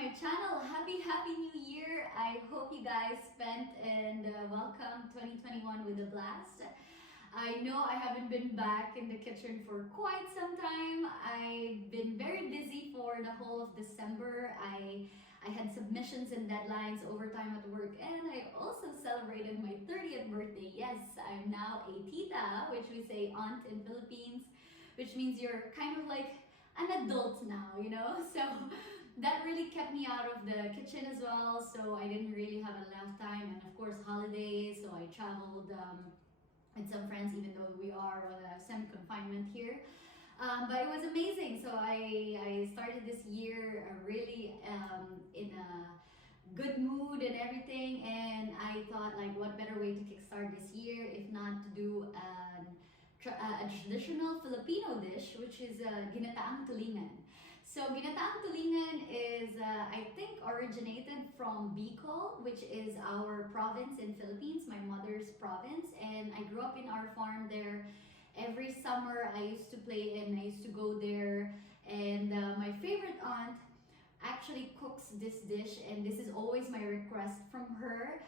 my channel. Happy New Year. I hope you guys spent and welcome 2021 with a blast. I know I haven't been back in the kitchen for quite some time. I've been very busy for the whole of December. I had submissions and deadlines, overtime at work, and I also celebrated my 30th birthday. Yes, I'm now a tita, which we say aunt in Philippines, which means you're kind of like an adult now, you know? So that really kept me out of the kitchen as well. So I didn't really have enough time, and of course holidays. So I traveled with some friends, even though we are on a semi-confinement here. But it was amazing. So I started this year really in a good mood and everything. And I thought, like, what better way to kickstart this year if not to do a traditional Filipino dish, which is Ginataang Tulingan. So Ginataang Tulingan is, I think, originated from Bicol, which is our province in Philippines, my mother's province. And I grew up in our farm there. Every summer I used to play and I used to go there. And my favorite aunt actually cooks this dish, and this is always my request from her.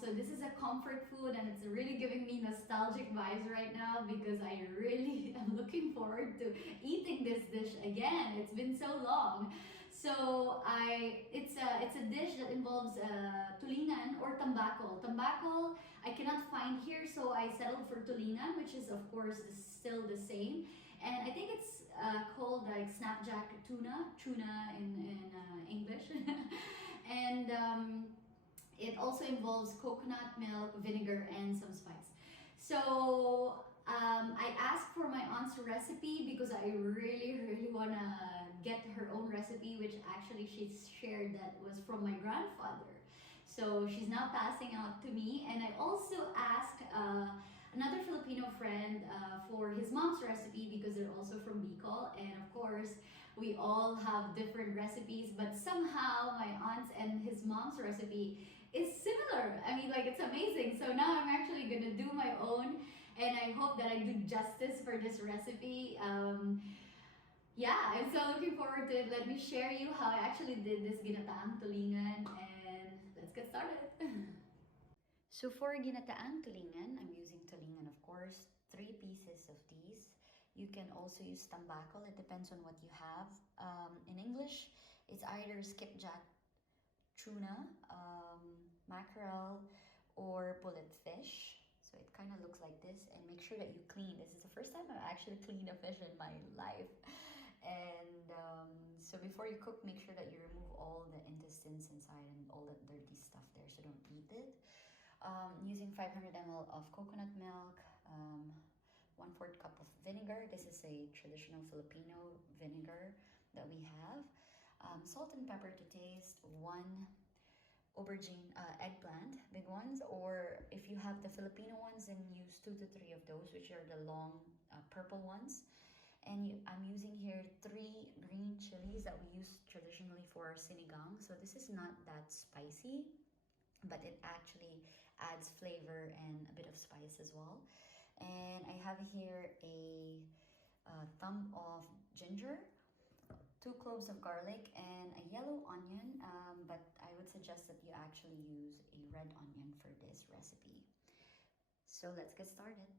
So this is a comfort food, and it's really giving me nostalgic vibes right now because I really am looking forward to eating this dish again. It's been so long. So it's a dish that involves tulingan or tambakol. Tambakol I cannot find here, so I settled for tulingan, which is of course still the same. And I think it's called like snapjack tuna in English. And it also involves coconut milk, vinegar, and some spice. So I asked for my aunt's recipe because I really want to get her own recipe, which actually she shared that was from my grandfather. So she's now passing out to me. And I also asked another Filipino friend for his mom's recipe because they're also from Bicol. And of course, we all have different recipes, but somehow my aunt's and his mom's recipe is similar. I mean, like, it's amazing. So now I'm actually gonna do my own, and I hope that I do justice for this recipe. Yeah, I'm so looking forward to it. Let me share you how I actually did this Ginataang Tulingan, and let's get started. So for Ginataang Tulingan, I'm using tulingan, of course, 3 pieces of these. You can also use tambakol. It depends on what you have. In English, it's either skipjack tuna, mackerel, or bullet fish. So it kind of looks like this, and make sure that you clean. This is the first time I've actually cleaned a fish in my life. And so before you cook, make sure that you remove all the intestines inside and all the dirty stuff there, so don't eat it. Using 500 ml of coconut milk, 1/4 cup of vinegar. This is a traditional Filipino vinegar that we have. Salt and pepper to taste. 1 aubergine, eggplant, big ones, or if you have the Filipino ones, then use 2 to 3 of those, which are the long purple ones. And I'm using here 3 green chilies that we use traditionally for our sinigang. So this is not that spicy, but it actually adds flavor and a bit of spice as well. And I have here a thumb of ginger, 2 cloves of garlic, and a yellow onion, but I would suggest that you actually use a red onion for this recipe. So let's get started.